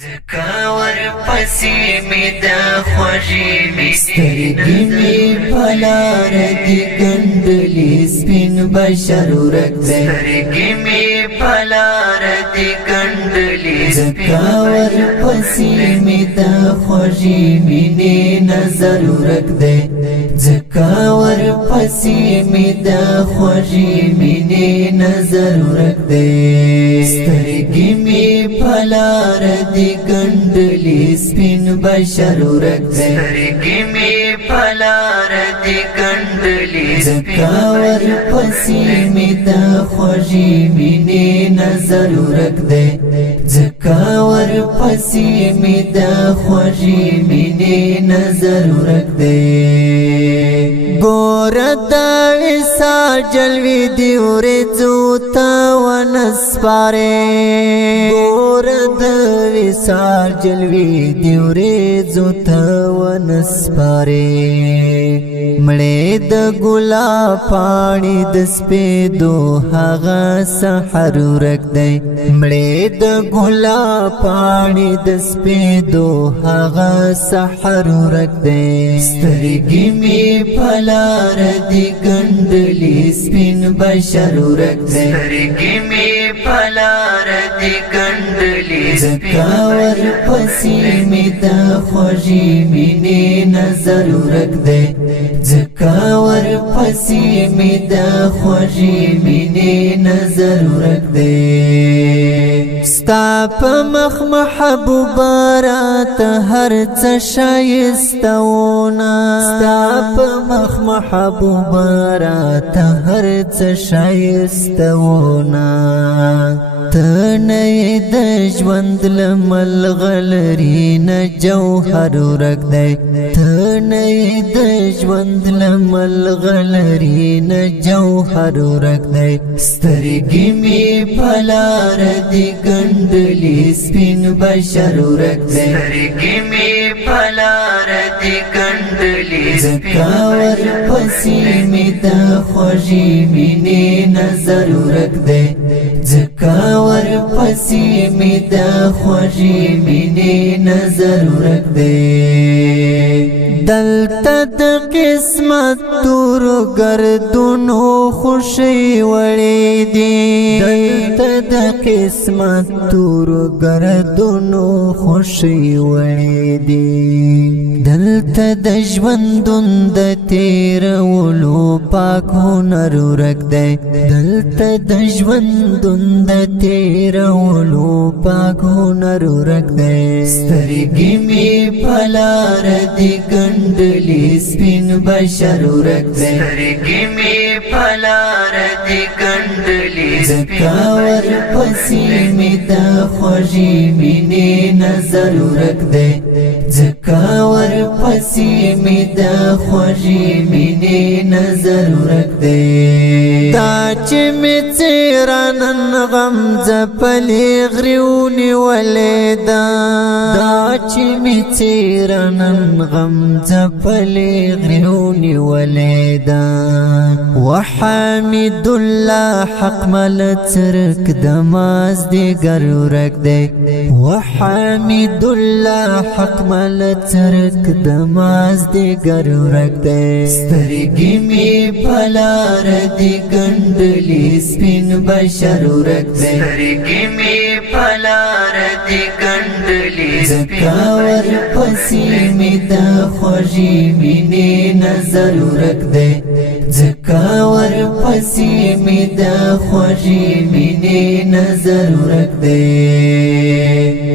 زکاور پسی می دا خوشی می سترگی می پلار دی گندلی سپین بشر ورک دی سترگی می پلار دی گندلی زکاور پسی می دا خوشی می نظر ورک دی زکاور پسی می دا خوشی می نظر ورک دی سترگی می پلار دی گندلی سپین بشر ورک دی سترگی می پلار دی گندلی زکاور پسی می دا خوشی می نظر ورک دی زکاور پسی می دا خوشی می نظر ورک دی گورد عیسی جلوی دی ورزو تا ونسپاره گورد عیسی جلوی دی ورزو تا ونسپاره مړې د ګلاب پاڼې د سپېدو هغه سحر ورک دی مړې د ګلاب پاڼې د سپېدو هغه سحر ورک دی سترګې مې پلار دی ګندلې سپین بشر ورک دی سترګې مې پلار دی ګندلې زکاور پسې مې د خوږې مینې نظر ورک دی زکاور پسی می دا خوشی مینی نظر ورک دی ستا پا مخ محبوبا رات هر چا شایستونا ستا پا مخ محبوبا رات هر چا شایستونا تنه د ژوند لملغلری نه جوهر ورک دی تنه د ژوند لملغلری نه جوهر ورک دی سترګې می پلار دی ګندلې سپین بشر ورک دی سترګې می پلار دی ګندلې زکاور پسې می د خوږې مینې نظر ورک دی زکاور پسی می دا خوشی مینی نظر ورک دی دلتا د قسمت تور گردونو خوشی وڑی دی دلتا د قسمت تور گردونو خوشی وڑی دی دلتا د ژوندون د تیرولو پاک هنر ورک دی دلتا د ژوندون د تیرولو پاک هنر ورک دی سترګې می پلار دی ګندلې سپین بشر ورک دی سترګې می پلار دی ګندلې زکاور پسې می د خوږې مینې نظر ورک دی زکاور پسې می د خوږې مینې نظر ورک دی دا چې می څیرنن غم زپلی غریونی ولیدا دا چې می څیرنن غم زپلی غریونی ولیدا وحمد الله حق مل ترک دماز دی گر ورک دی وحمد الله حق مل ترک دماز دی گر ورک دی سترګې می پلار دی ګندلې سپین بشر ورک دی سترګې می پلار دی ګندلې زکاور پسې می د خوږې مینې نظر ورک دی زکاور پسې می د خوږې مینې نظر ورک دی